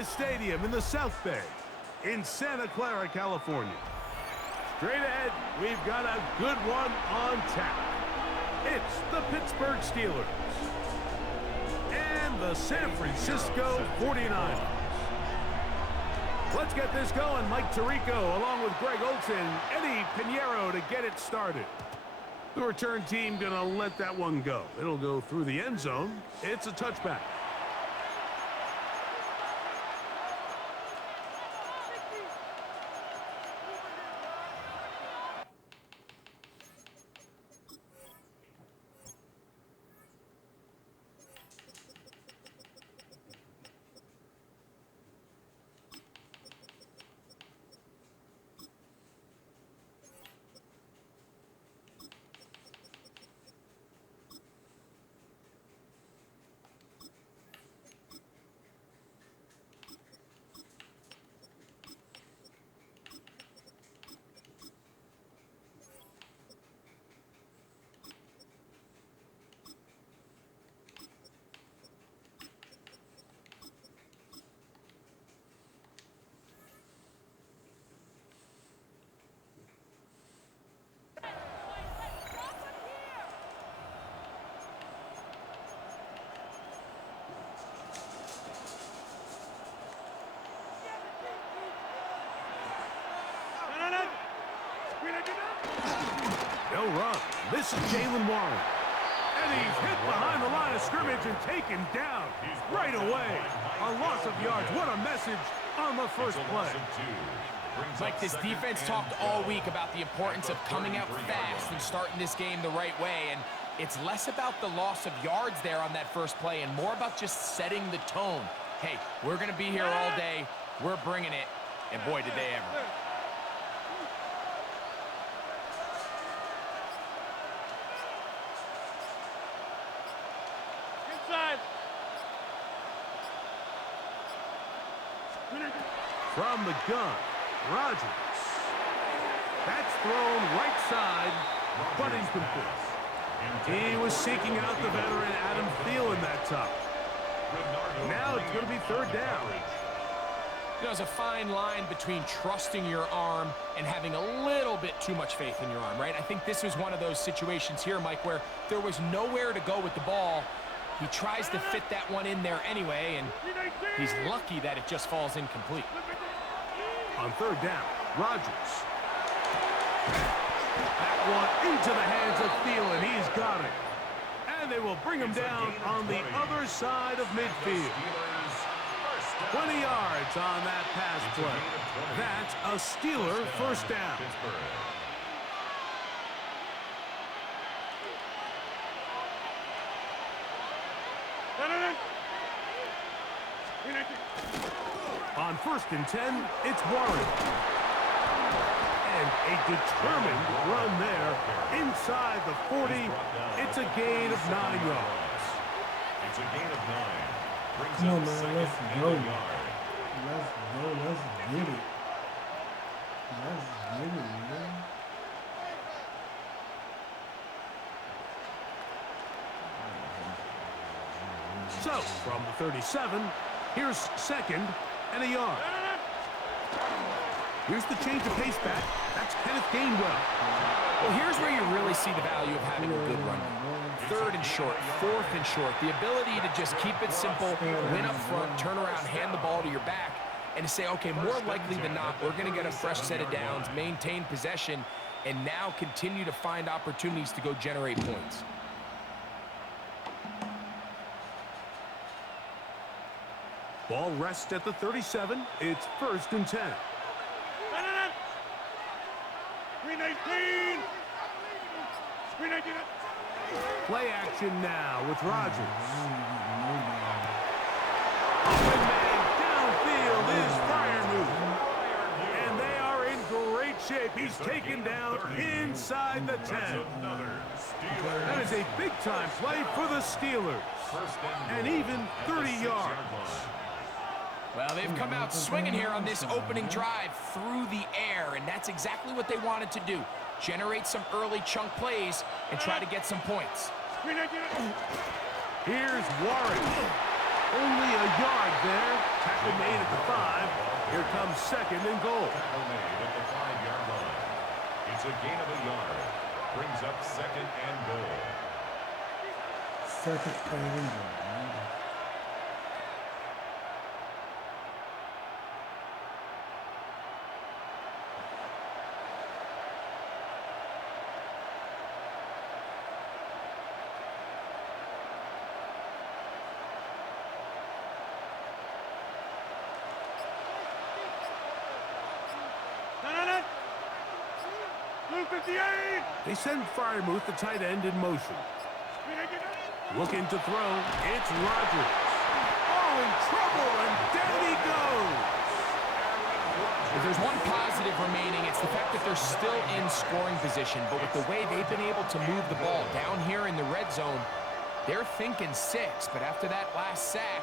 SoFi Stadium in the South Bay in Santa Clara, California. Straight ahead, we've got a good one on tap. It's the Pittsburgh Steelers and the San Francisco 49ers. Let's get this going. Mike Tirico along with Greg Olsen, Eddie Pinheiro to get it started. The return team gonna let that one go. It'll go through the end zone. It's a touchback. No run. This is Jaylen Warren. And he's hit behind the line of scrimmage and taken down right away. A loss of yards. What a message on the first play. Mike, this defense talked all week about the importance of coming out fast and starting this game the right way. And it's less about the loss of yards there on that first play and more about just setting the tone. Hey, we're going to be here all day. We're bringing it. And boy, did they ever. From the gun, Rodgers. That's thrown right side, but incomplete. He was seeking out the veteran Adam Thielen that time. Now it's going to be third down. You know, there's a fine line between trusting your arm and having a little bit too much faith in your arm, right? I think this was one of those situations here, Mike, where there was nowhere to go with the ball. He tries to fit that one in there anyway, and he's lucky that it just falls incomplete. On third down, Rodgers. That one into the hands of Thielen. He's got it. And they will bring him down on the other side of midfield. 20 yards on that pass play. That's a Steeler first down. On 1st and 10, it's Warren. And a determined run there inside the 40. It's a gain of 9 yards. It's a gain of 9. Come on, man, let's go. Let's get it. Let's get it, man. So, from the 37, here's 2nd and a yard. Here's the change of pace back. That's Kenneth Gainwell. Well, here's where you really see the value of having a good run. 3rd and short, 4th and short. The ability to just keep it simple, win up front, turn around, hand the ball to your back, and to say, okay, more likely than not, we're going to get a fresh set of downs, maintain possession, and now continue to find opportunities to go generate points. Ball rests at the 37. It's 1st and 10. Play action now with Rodgers. Open man downfield is Freiermuth. And they are in great shape. He's taken down inside the 10. That is a big-time play for the Steelers. And even 30 yards. Well, they've come out swinging here on this opening drive through the air, and that's exactly what they wanted to do. Generate some early chunk plays and try to get some points. Here's Warren. Only a yard there. Tackle made at the 5. Here comes second and goal. Tackle made at the 5-yard line. It's a gain of a yard. Brings up second and goal. Second and goal. They send Freiermuth, the tight end, in motion. Looking to throw. It's Rodgers. Oh, in trouble, and down he goes. If there's one positive remaining, it's the fact that they're still in scoring position. But with the way they've been able to move the ball down here in the red zone, they're thinking 6. But after that last sack,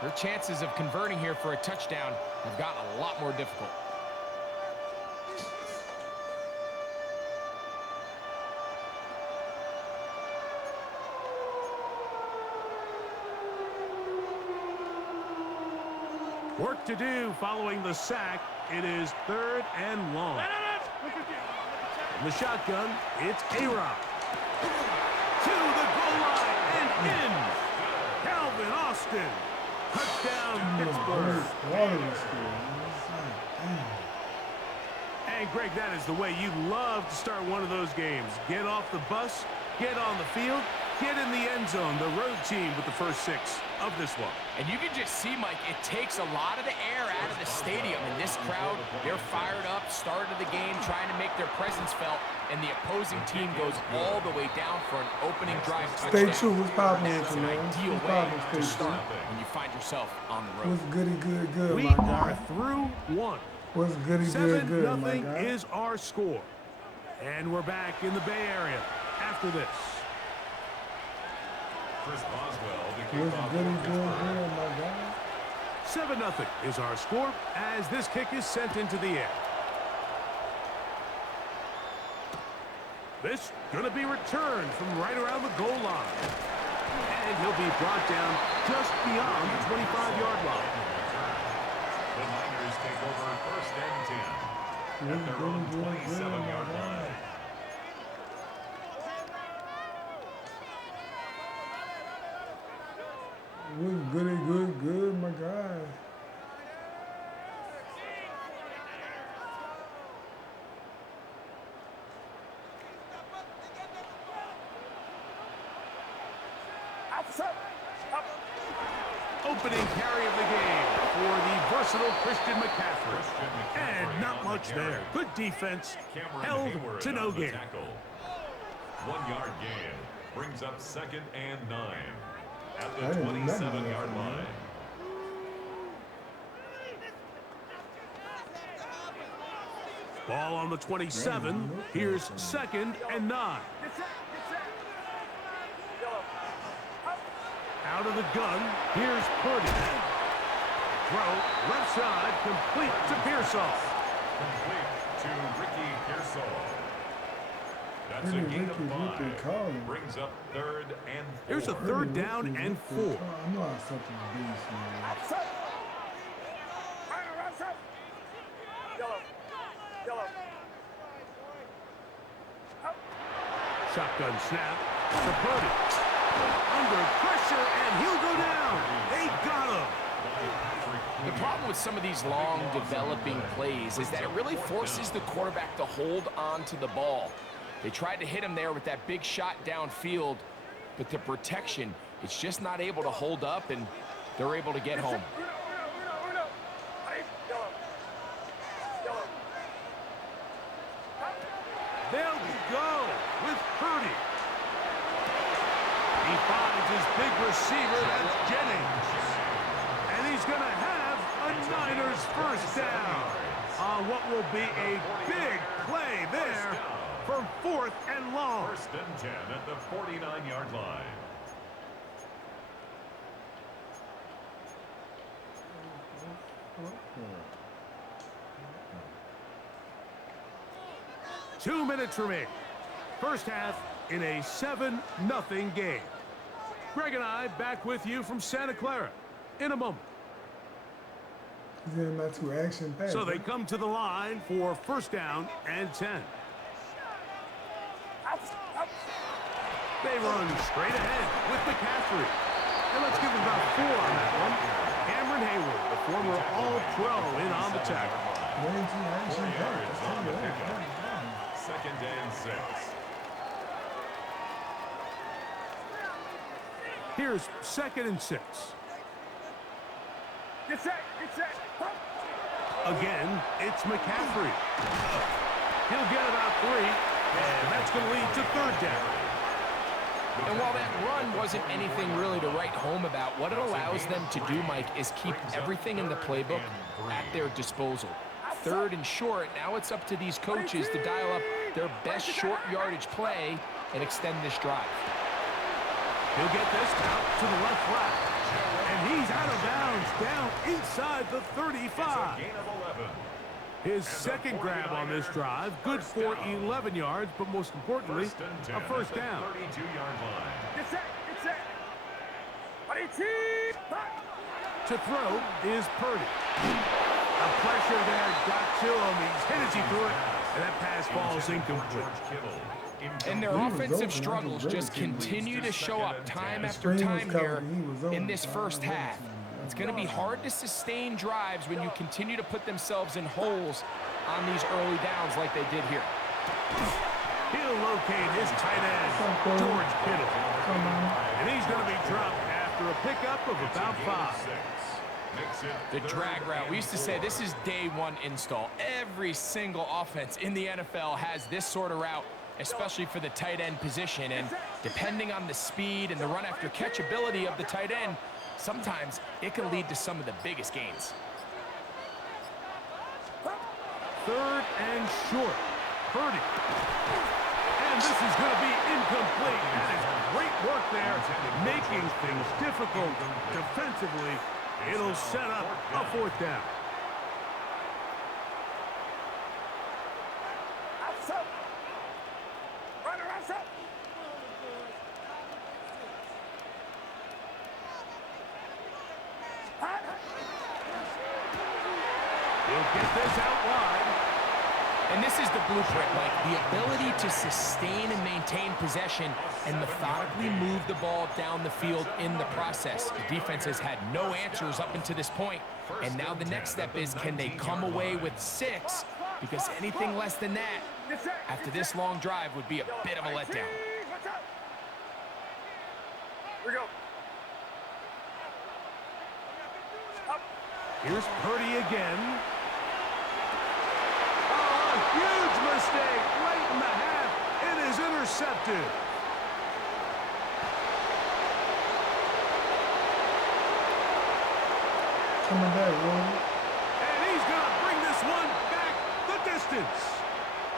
their chances of converting here for a touchdown have gotten a lot more difficult. Work to do following the sack. It is 3rd and long. In the shotgun, it's A-Rob. To the goal line and in. Calvin Austin. Touchdown, Pittsburgh. And Greg, that is the way you love to start one of those games. Get off the bus, get on the field, get in the end zone. The road team with the first 6 of this one. And you can just see, Mike, it takes a lot of the air out of the stadium. And this crowd, they're fired up, start of the game, trying to make their presence felt. And the opposing team goes all the way down for an opening drive touchdown. Stay true. What's poppin' That's with an you, man? ideal What's way poppin', to stay start true? when you find yourself on the road. What's goody good, We my are guy? through 1. What's goody 7-0 good, my guy? is our score. And we're back in the Bay Area after this. Chris Boswell to kick What's off goody for Pittsburgh. my guy? 7-0 is our score as this kick is sent into the air. This gonna be returned from right around the goal line. And he'll be brought down just beyond the 25-yard line. The Niners take over 1st and 10 at their own 27-yard line. What's goody good, my guy? Opening carry of the game for the versatile Christian McCaffrey. And not much there. Good defense. Held to no gain. 1-yard gain brings up 2nd and 9 at the I didn't remember that 27-yard from line. Ball on the 27. Here's 2nd and 9. Out of the gun, here's Purdy. Throw, left side, complete to Pearsall. Complete to Ricky Pearsall. That's a Ricky, gain of Ricky, 5. Colin. Brings up 3rd and 4. Here's a 3rd down and 4. I know I something to beast, man. Shotgun snap to Purdy. Under pressure, and he'll go down. They got him. The problem with some of these long developing plays is that it really forces the quarterback to hold on to the ball. They tried to hit him there with that big shot downfield, but the protection, it's just not able to hold up, and they're able to get home. They'll go with Purdy. He finds his big receiver, that's Jennings. And he's going to have a Niners first down on what will be a big play there for 4th and long. 1st and 10 at the 49-yard line. Two minutes remaining. First half in a 7-0 game. Greg and I back with you from Santa Clara in a moment. He's in not too action packed. So they come to the line for first down and 10. They run straight ahead with McCaffrey. And let's give him about 4 on that one. Cameron Hayward, the former All-Pro, in on the tackle. Way too action packed. On the pickup. Second and 6. Here's second and 6. Get set, get set. Again, it's McCaffrey. He'll get about 3, and that's going to lead to third down. And while that run wasn't anything really to write home about, what it allows them to do, Mike, is keep everything in the playbook at their disposal. Third and short, now it's up to these coaches to dial up their best short yardage play and extend this drive. He'll get this out to the left flat. And he's out of bounds, down inside the 35. Gain of 11. His second grab on this drive, good for 11 yards, but most importantly, a first down. 32-yard line. Get set, get set. To throw is Purdy. A pressure there got to him. He's hit as he threw it, and that pass falls incomplete. And their offensive struggles just continue to show up time after time here in this first half. It's going to be hard to sustain drives when you continue to put themselves in holes on these early downs like they did here. He'll locate his tight end, George Kittle. And he's going to be dropped after a pickup of about 5. The drag route. We used to say this is day one install. Every single offense in the NFL has this sort of route, especially for the tight end position. And depending on the speed and the run after catch ability of the tight end, sometimes it can lead to some of the biggest gains. Third and short. Purdy. And this is going to be incomplete. That is great work there, making things difficult defensively. It'll set up a fourth down. He'll get this out wide. And this is the blueprint, Mike. The ability to sustain and maintain possession and methodically move the ball down the field in the process. The defense has had no answers up until this point, and now the next step is, can they come away with 6? Because anything less than that, after this long drive, would be a bit of a letdown. Here we go. Here's Purdy again. Huge mistake late in the half. It is intercepted. Coming back, Willie. And he's going to bring this one back the distance.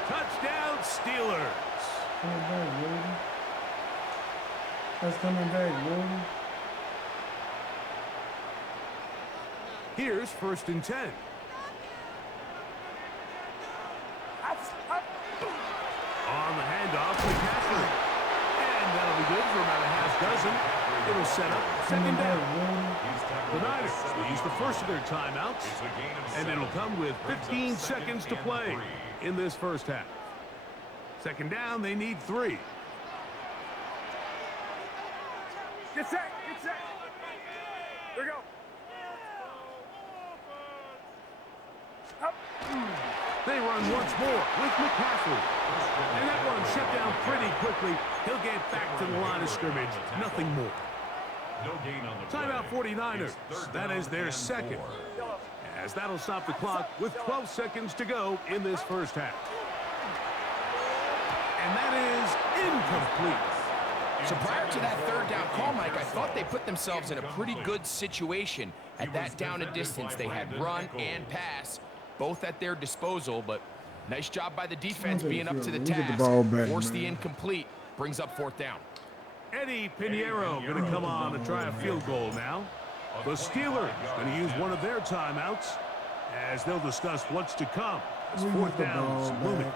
Touchdown, Steelers. Coming back, Willie. That's coming back, Willie. Here's first and 10. On the handoff, McCaffrey. And that'll be good for about a half dozen. It'll set up second down. The Niners will use the first of their timeouts, and it'll come with 15 seconds to play in this first half. Second down, they need 3. Get set, get set. Here we go. They run once more with McCaffrey. And that one shut down pretty quickly. He'll get back to the line of scrimmage. Nothing more. No gain on the Timeout 49ers. That is their second. As that'll stop the clock with 12 seconds to go in this first half. And that is incomplete. So prior to that third down call, Mike, I thought they put themselves in a pretty good situation at that down and distance. They had run and pass, both at their disposal, but nice job by the defense being up to the task. Force the incomplete, brings up fourth down. Eddie Pinheiro going to come on to try a field goal now. The Steelers going to use one of their timeouts as they'll discuss what's to come. As fourth down is looming.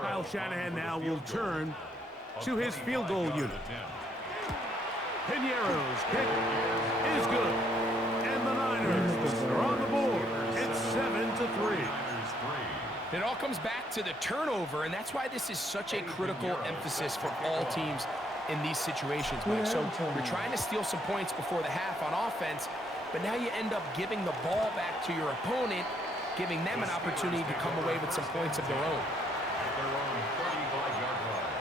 Kyle Shanahan now will turn to his field goal unit. Pinheiro's kick is good. And the Niners are on It all comes back to the turnover, and that's why this is such a critical emphasis for all teams in these situations, Mike. So you're trying to steal some points before the half on offense, but now you end up giving the ball back to your opponent, giving them an opportunity to come away with some points of their own. At their own 35-yard line.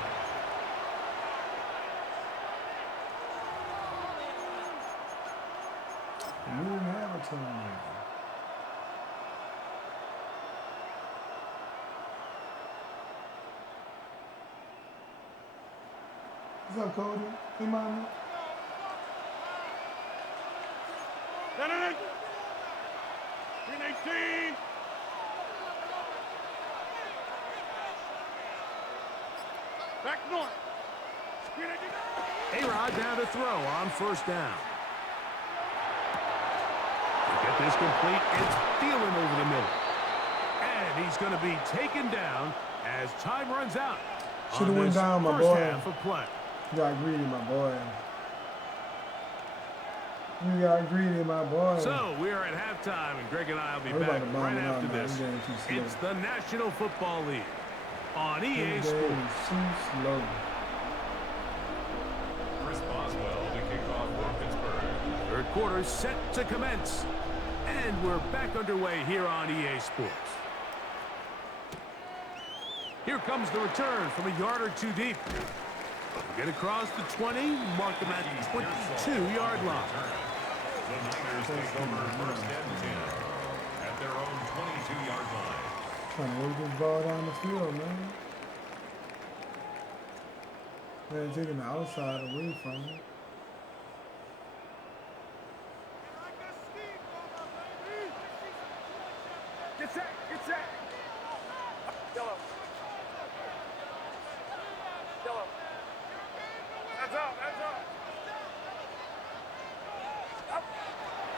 We didn't have a turnover. What's up, Cody? Hey, mama. No. Green 18. Back north. Green 18. A-Rod down to throw on first down. To get this complete, it's Thielen over the middle. And he's going to be taken down as time runs out. Should have went down, my first boy. half of play. You got greedy, my boy. You got greedy, my boy. So we are at halftime, and Greg and I will be We're about back to bomb right it out after now. this. We're getting too slow. It's the National Football League on EA Too Sports. slow. Chris Boswell to kick off for Pittsburgh. Third quarter set to commence, and we're back underway here on EA Sports. Here comes the return from a yard or two deep. Get across the 20, mark them at the 22-yard line. The Niners take over first and 10 at their own 22-yard line. Trying to work this ball down the field, man. Man, taking the outside away from him. Get set. Yellow. Hands up.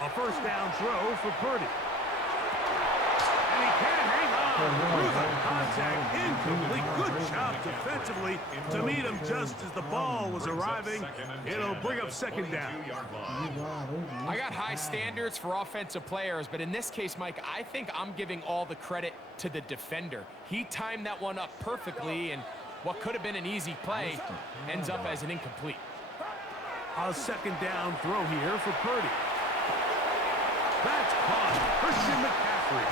A first down throw for Purdy. And he can't hang on. Through the contact, incomplete. Good job defensively to meet him just as the ball was arriving. It'll bring up second down. I got high standards for offensive players, but in this case, Mike, I think I'm giving all the credit to the defender. He timed that one up perfectly, and what could have been an easy play ends up as an incomplete. A second down throw here for Purdy. That's caught. Christian McCaffrey.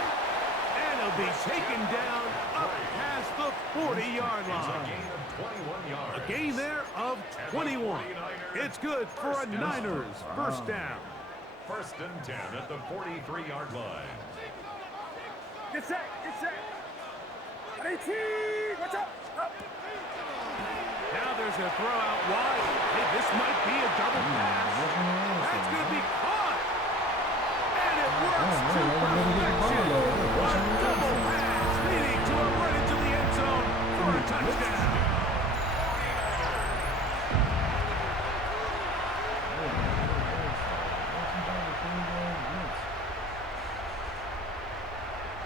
And he'll be taken down up past the 40-yard line. A gain there of 21. It's good for a Niners first down. First and 10 at the 43-yard line. Get set. 18. Watch out. Now there's a throw out wide. Hey, this might be a double pass. That's going to be caught. And it works to perfection. A double pass leading to a run into the end zone for a touchdown.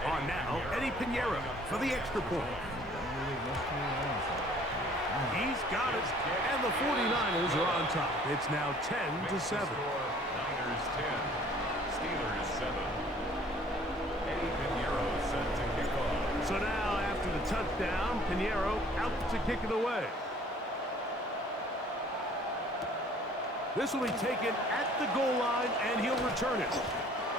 On now, Eddie Pinheiro for the extra point. He's got it, and the 49ers are on top. It's now 10-7. Niners 10, Steelers 7. Eddie Pinheiro set to kick off. So now, after the touchdown, Pinheiro out to kick it away. This will be taken at the goal line, and he'll return it.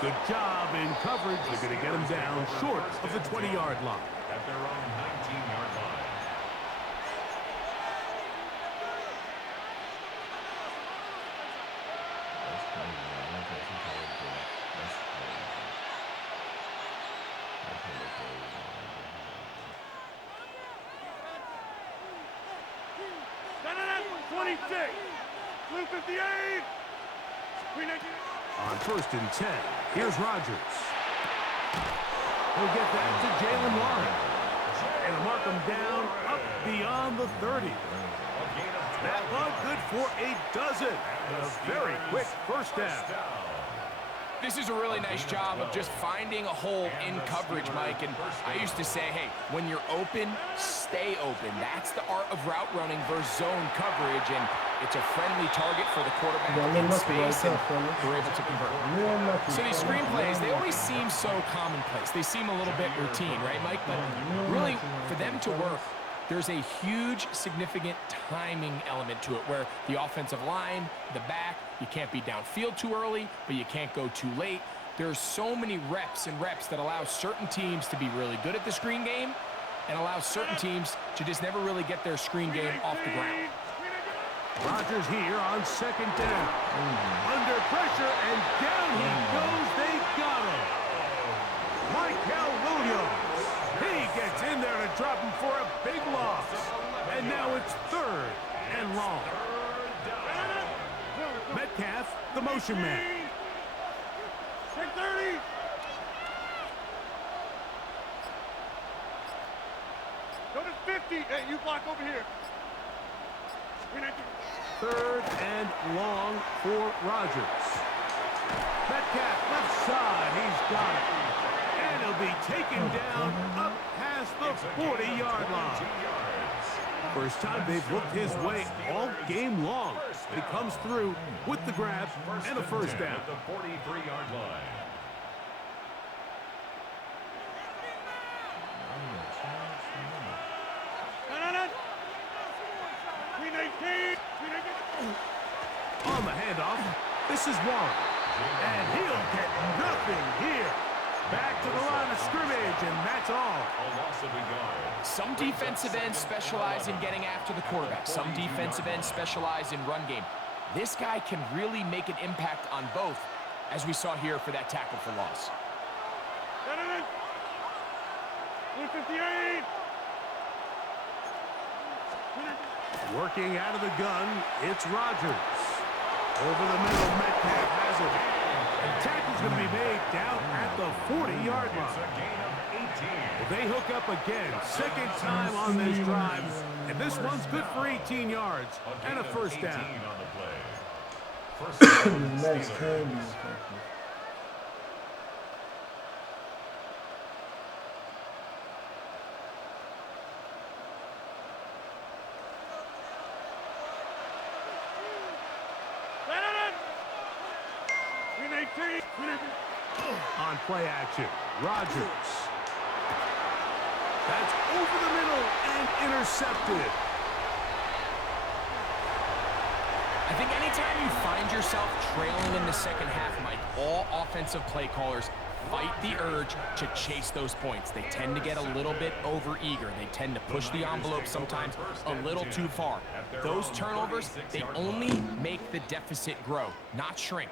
Good job in coverage. They're going to get him down short of the 20-yard line. At their own 19-yard line. No. 26. Blue 58. Green 19. On first and 10, here's Rodgers. He'll get that to Jalen Warren. And mark him down up beyond the 30. That one good for a dozen. And a very quick first down. This is a really nice job of just finding a hole in coverage, Mike. And I used to say, hey, when you're open, stay open. That's the art of route running versus zone coverage. And it's a friendly target for the quarterback in space, and we're able to convert. So these screenplays, they always seem seem so commonplace. They seem a little bit routine, right, Mike? But really, for them to work, there's a huge, significant timing element to it where the offensive line, the back, you can't be downfield too early, but you can't go too late. There's so many reps and reps that allow certain teams to be really good at the screen game and allow certain teams to just never really get their screen game off the ground. Rodgers here on second down. Under pressure, and down he goes. They got him. Michael Williams. He gets in there to drop him for a big loss. And now it's 3rd and long. Metcalf, the motion man. 30. Go to 50. Hey, you block over here. 3rd and long for Rodgers. Metcalf left side. He's got it. And he'll be taken down up past the 40-yard line. First time they've looked his way all game long. He comes through with the grab and a first down. The 43-yard line. On the handoff, this is Warren. And he'll get nothing here. Back to the line of scrimmage, and that's all. A loss of a yard. Some defensive ends specialize in getting after the quarterback. Some defensive ends specialize in run game. This guy can really make an impact on both, as we saw here for that tackle for loss. 58. Working out of the gun, it's Rodgers. Over the middle, Metcalf has it. And tackle's going to be made down at the 40-yard It's a line. gain of 18. Well, they hook up again, second time on this drive. And this one's good for 18 yards and a first down. On the play. First down, Next Steelers. time. On play action, Rodgers. That's over the middle and intercepted. I think anytime you find yourself trailing in the second half, Mike, all offensive play callers fight the urge to chase those points. They tend to get a little bit over-eager. They tend to push the envelope sometimes a little too far. Those turnovers, they only make the deficit grow, not shrink.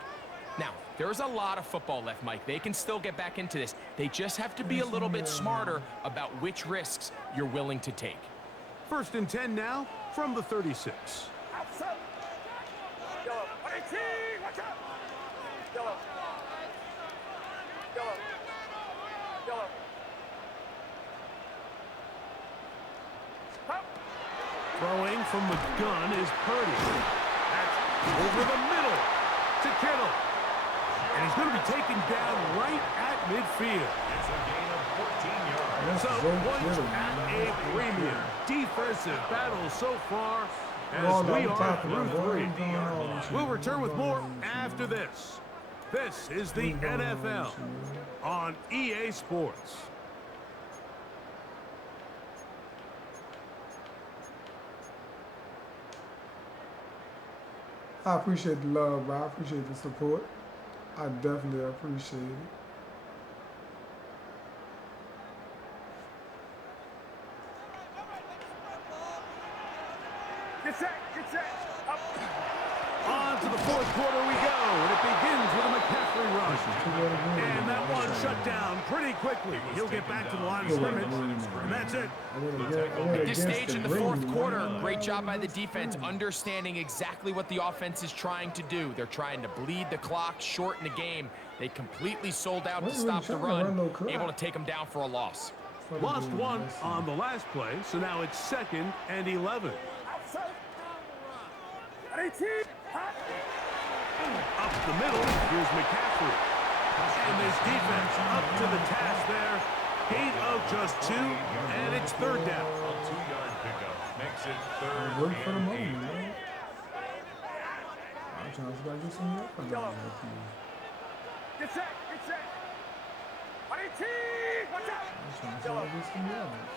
Now, there's a lot of football left, Mike. They can still get back into this. They just have to be a little bit smarter about which risks you're willing to take. 1st and 10 now from the 36. Outside. Yellow. 18. Watch out. Yellow. Yellow. Yellow. Up. Throwing from the gun is Purdy. That's over the middle to Kittle. And he's going to be taken down right at midfield. It's a gain of 14 yards. So points at a premium. Defensive battle so far as we are through 3. We'll return with more after this. This is the NFL on EA Sports. I appreciate the love, bro. I appreciate the support. I definitely appreciate it. Get set. Get set. Up. On to the 4th quarter we go, and it begins with a McCaffrey rush. And that one shut down pretty quickly. He'll get back to the line of scrimmage, and that's it. At this stage in the 4th quarter, great job by the defense understanding exactly what the offense is trying to do. They're trying to bleed the clock, shorten the game. They completely sold out to stop the run, able to take them down for a loss. Lost one on the last play, so now it's 2nd and 11. Outside. 18. Up the middle, here's McCaffrey. And this defense up to the task there. Gain of just 2, and it's 3rd down. A 2-yard pickup makes it 3rd Work for the and money, 8. man. I'm trying to do some work. Get set. Get set. trying to get some yards.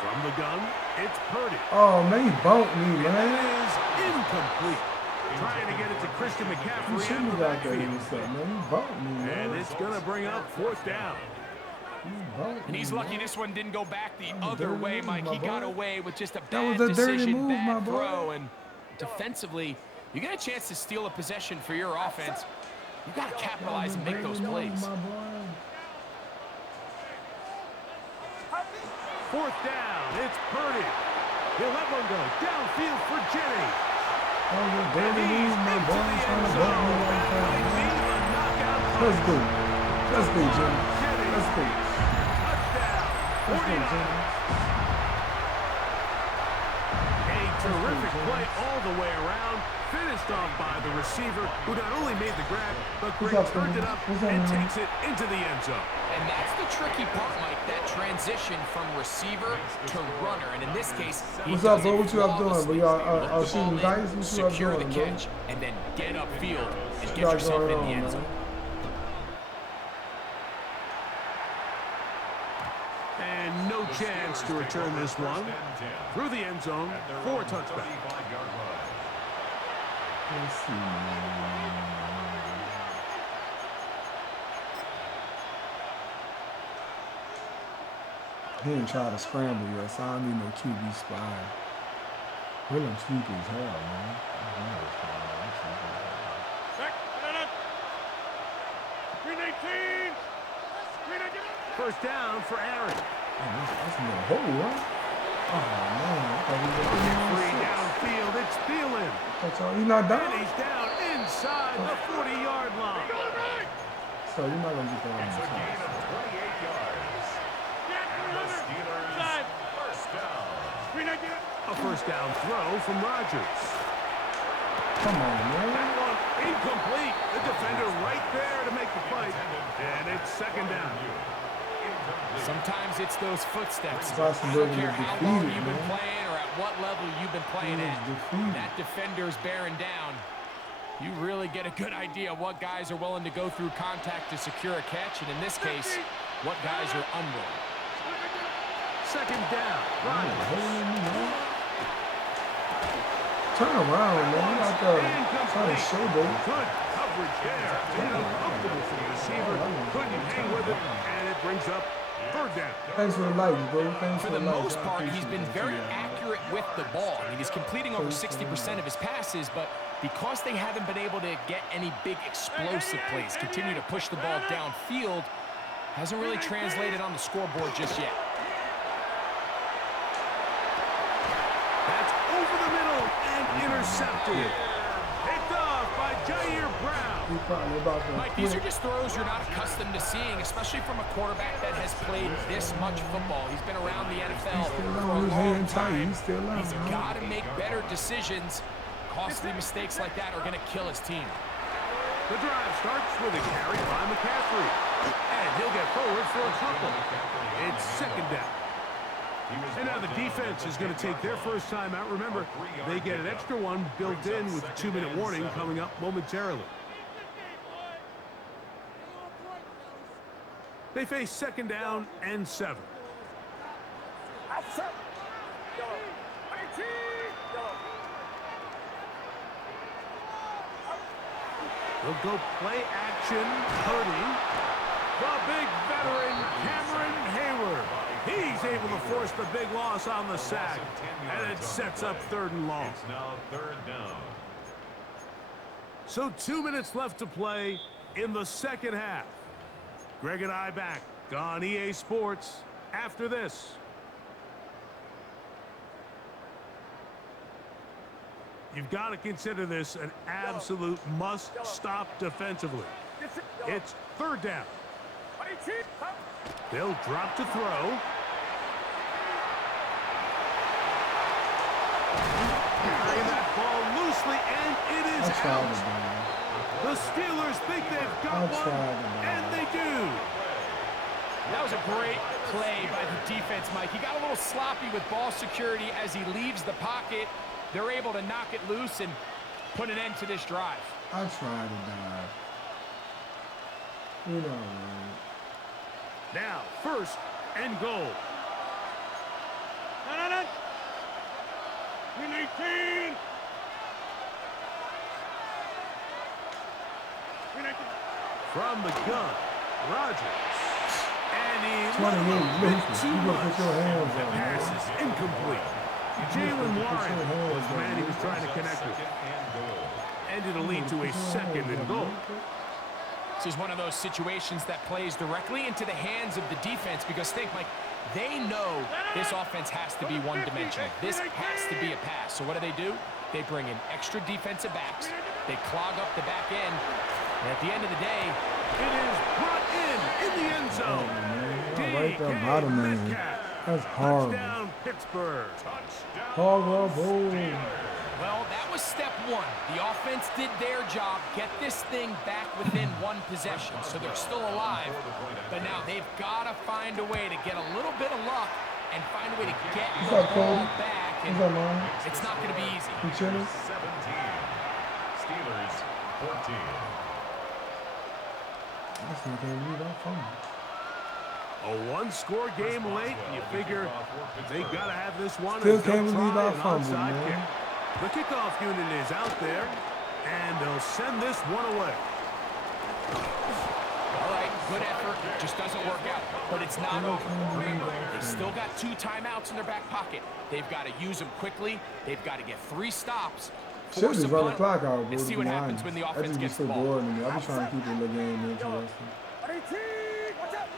From the gun, it's Purdy. Oh, man, he bumped me, And that man. is incomplete. Trying to get it to Christian He McCaffrey shouldn't in have the got that backfield. intercept, man. He bumped me, And man. it's going to bring up 4th down. He bumped And he's me, lucky man. this one didn't go back the That was a other dirty way, move, Mike. my He got boy. away with just a That bad was a dirty decision, move, my bad boy. throw, and defensively, you get a chance to steal a possession for your offense. You got to capitalize and make those plays. My boy. 4th down, it's Purdy. He'll let one go downfield for Jennings. That was a dirty He's move, my into boy. the Trying end to bump me zone. like That that, might be man. a knockout Let's punch. go. Let's go, Jimmy. Jennings, Let's go. touchdown, Let's go, 49. Jimmy. A terrific play all the way around. Finished off by the receiver, who not only made the grab, but What's Greg up, turned man? it up What's up, and man? takes it into the end zone. And that's the tricky part, Mike, that transition from receiver to runner. And in this case, he What's up, does bro? it What you up doing, bro? flawlessly. Y'all Look the shooting ball in, dice? What you up secure the doing, bro? catch, and then get upfield and get Y'all yourself in going the on, end man? zone. And no chance to return this one. Through the end zone for a touchback. Let's see, man. He ain't try to scramble yet, so I don't need no QB spy. William sleepy as hell, man. Back. Green 18. Green 18. First down for Aaron. That's a little hole, right? Oh, man. I thought he was Free going downfield, it's Thielen. That's all. He's not And down? he's down inside the 40-yard line. So you're not going to get that on It's the a gain top. of 28 yards. And the Steelers Side. first down. Green 19. A first down throw from Rodgers. Come on, man. That one incomplete. The defender right there to make the play. And it's second down. Sometimes it's those footsteps. Boston I don't Building care is how long defeated, you've been man. playing or at what level you've been playing He is at. defeated. That defender's bearing down. You really get a good idea what guys are willing to go through contact to secure a catch, and in this case, what guys are unwilling. Second down. Rodgers. Turn around, man. You out there trying to showboat. Good coverage there. Uncomfortable for the receiver. Couldn't hang with it. And it brings up third down. Thanks for the likes, bro. Thanks For for the the likes. most I part, he's appreciate been it. very accurate with the ball. I mean, he's completing over 60% of his passes, but because they haven't been able to get any big explosive plays, continue to push the ball downfield, hasn't really translated on the scoreboard just yet. That's over the middle and intercepted. Picked off by Jair Brown. He's probably about to Mike, these are just throws you're not accustomed to seeing, especially from a quarterback that has played this much football. He's been around the NFL still for on a his long hand tight. time. He's still on, He's man. got to make better decisions. Costly mistakes like that are going to kill his team. The drive starts with a carry by McCaffrey. And he'll get forward for a couple. It's second down. And now the defense is going to take their first time out. Remember, they get an extra one built in with a 2-minute warning coming up momentarily. They face second down and 7. Outside. 19. They'll go play action. Purdy. The big veteran, Cameron Hayward. He's able to force the big loss on the sack. And it sets up third and long. It's now third down. So 2 minutes left to play in the second half. Greg and I back on EA Sports after this. You've got to consider this an absolute must-stop defensively. It's third down. 18. They'll drop to throw. Carrying that ball loosely, and it is I tried out. it, man. The Steelers think they've got I one, tried it, man. and they do. That was a great play by the defense, Mike. He got a little sloppy with ball security as he leaves the pocket. They're able to knock it loose and put an end to this drive. I tried to dive. You know, man. Now, first and goal. Win 18. Win 18. From the gun, Rodgers. And he 28 looks too too much. put your hands The on pass it. is incomplete. Jalen Warren was the man he was trying to connect with. And it'll lead to a second and goal. This is one of those situations that plays directly into the hands of the defense because think, Mike, they know this offense has to be one-dimensional. This has to be a pass. So what do? They bring in extra defensive backs. They clog up the back end. And at the end of the day, it is brought in the end zone. Right there, bottom man. That's horrible. Touchdown, Pittsburgh. Horrible. well, that was step one. The offense did their job, get this thing back within one possession. So they're still alive. But now they've got to find a way to get a little bit of luck and find a way to get the ball back. And it's not going to be easy. 17. Steelers 14. A one-score game late, and you figure they got to have this one. Still can't believe I fumbled, onside man. kick. The kickoff unit is out there, and they'll send this one away. All right, good effort. Just doesn't work out. But it's not over. Remember, they still got 2 timeouts in their back pocket. They've got to use them quickly. They've got to get 3 stops. Should be run the clock out, bro. And see what happens when the offense gets the ball. Bored to me. I be trying to keep the game interesting. 18. Watch out.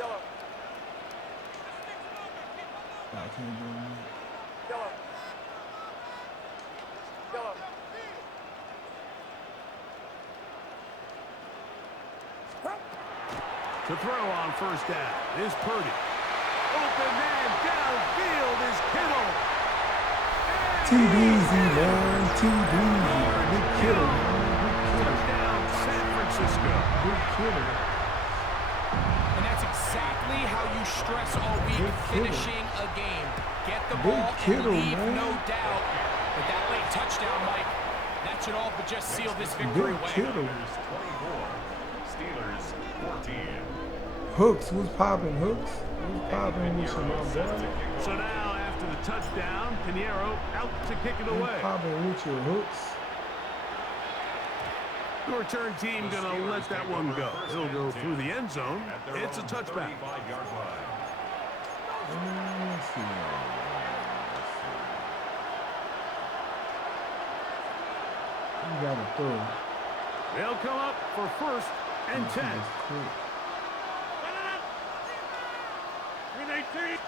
Yellow. I can't do it. Yellow. Yellow. To throw on first down is Purdy. Open man downfield is Kittle. Too easy, man. Too easy. Big Kittle, man. Touchdown, San Francisco. Big Kittle. And that's exactly how you stress all week, finishing a game. Get the ball Kittle, and leave, man. no doubt. But that late touchdown, Mike, that should all but just seal this victory Big away. Kittle. 24. Steelers 14. Hooks, who's popping? Hooks? Who's popping with you, my boy? So now, after the touchdown, Pinheiro out to kick it away. Who's popping with your hooks? The return team going to let that one go. It'll go through the end zone. It's a touchback. Let's see. You got to throw. They'll come up for first and 10. Win 18.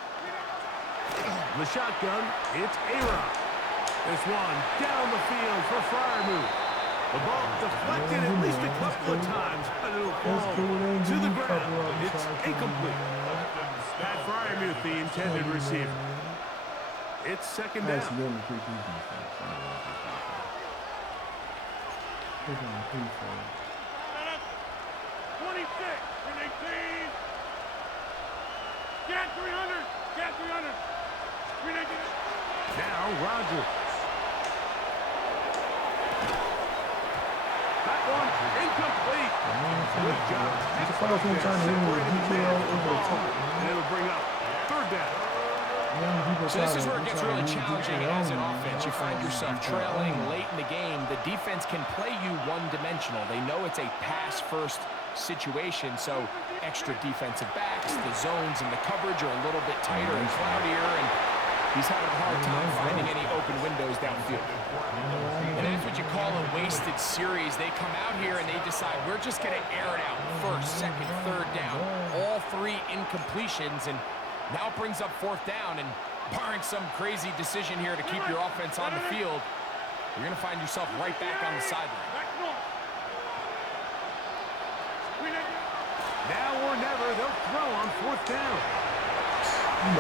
The shotgun, it's A-Rod. This one down the field for Freiermuth. The ball deflected at least a couple of times, but it'll fall to the ground. It's incomplete. Pat Freiermuth, the intended receiver. It's second down. That's really quick defense. They're going to pay for it. 26. Win 18. Get 300. Get 300. Win 18. Now Rodgers. That one incomplete. Good job. It's a foul team trying to hit with DTL over the top. And it'll bring up third down. So this is where it gets really challenging as an offense. You find yourself trailing late in the game. The defense can play you one-dimensional. They know it's a pass-first situation, so extra defensive backs, the zones and the coverage are a little bit tighter and cloudier, and he's having a hard time finding any open windows downfield. And that's what you call a wasted series. They come out here and they decide, we're just going to air it out first, second, third down. All 3 incompletions, and now it brings up fourth down, and barring some crazy decision here to keep your offense on the field, you're going to find yourself right back on the sideline. Now or never, they'll throw on fourth down. They They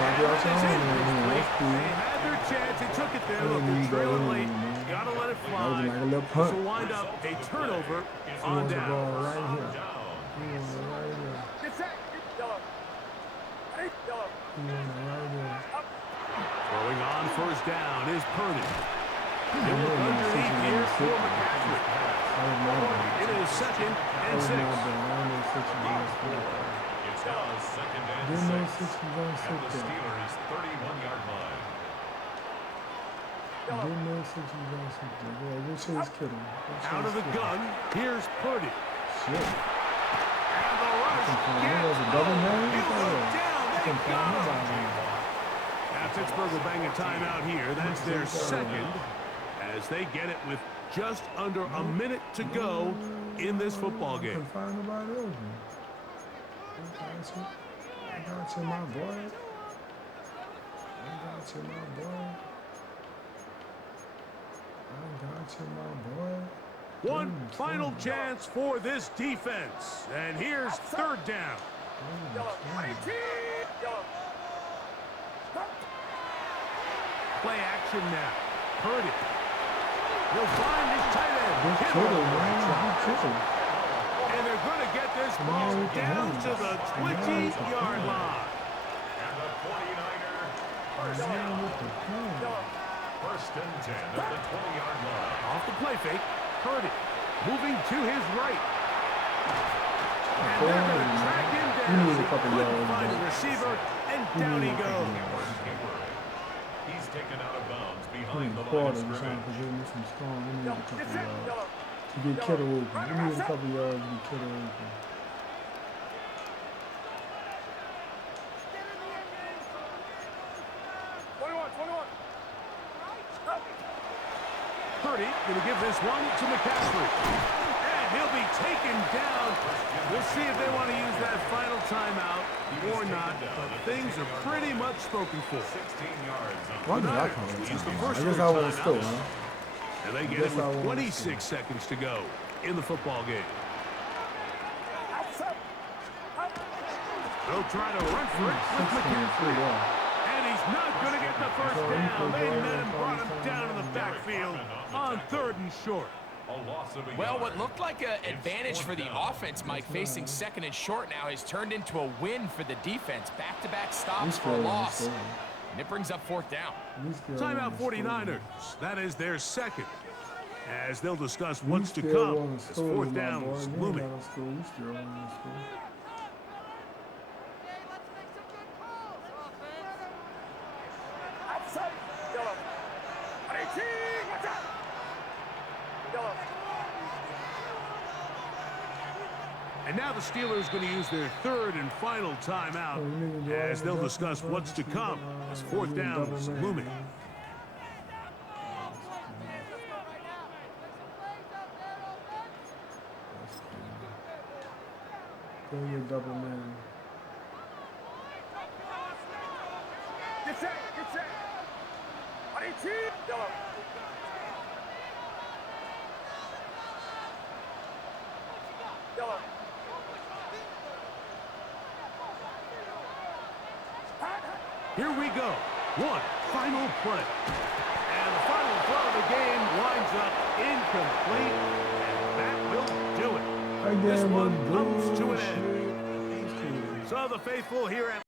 had their chance. They took it there. Look, they're trailing late. Gotta let it fly. like a little punt. So wind up a turnover He on wants the ball down. right here. He wants it right here. Get set. Yellow. Hey, yellow. He wants it right here. Throwing on first down is Purdy. He'll Yeah, look yeah, underneath yeah, here yeah, for yeah. McCaffrey. That was my bad. It is second That and was 6. my bad. I don't know if it's against me. It's down second and Give me 6. 6 and don't At sit the there. Steelers' 31-yard line. Give me 6 and don't sit there. Go ahead, go Chase Kittle. Out of the gun, here's Purdy. Shit. And the rush That was a gets double man. He What went the down. hell? They got him. Nobody. Now Pittsburgh will bang a timeout here. That's their second as they get it with just under a minute to go in this football game. Couldn't find nobody open. I got you, my boy. I got you, my boy. I got you, my boy. One final chance for this defense. And here's third down. Play action now. Purdy. He'll find his tight end. Good Kittle. Kittle, man. Good Kittle. And they're going to get this ball with the down hands. to the 20-yard line. And the 49er first Man down. with the pen. First and 10 at the 20-yard line. Off the play fake. Purdy moving to his right. And they're going to track him He down. needs a couple Couldn't yards, find but the receiver, and he down he needs a couple goes. yards. He's taken out of bounds He behind the line of quarter trying scrimmage. to give me some strong. He needs a couple yards to get Kittle open. He needs a couple yards to get Kittle open. Purdy going to give this one to McCaffrey. And he'll be taken down. We'll see if they want to use that final timeout or not. But things are pretty much spoken for. 16 yards on Why did I Niners call it use the time? first I guess of I their was still, timeouts. huh? And they get guess it I with won't 26 seconds to go in the football game. They'll try to run for it with McCaffrey. And he's not going to get the first down. They met him, brought him down in the backfield on third and short. a loss of a Well, yard. what looked like an advantage for the offense, Mike, facing second and short now, has turned into a win for the defense. Back-to-back stops for a loss. And it brings up fourth down. Timeout 49ers. That is their second. As they'll discuss what's to come as fourth down is looming. And now the Steelers going to use their third and final timeout as they'll discuss what's to come as fourth down is looming. Go your double man. Get set, get set. 18. Yellow. Yellow. Here we go. One final play. And the final throw of the game winds up incomplete. And that will do it. This one comes to an end. So the faithful here at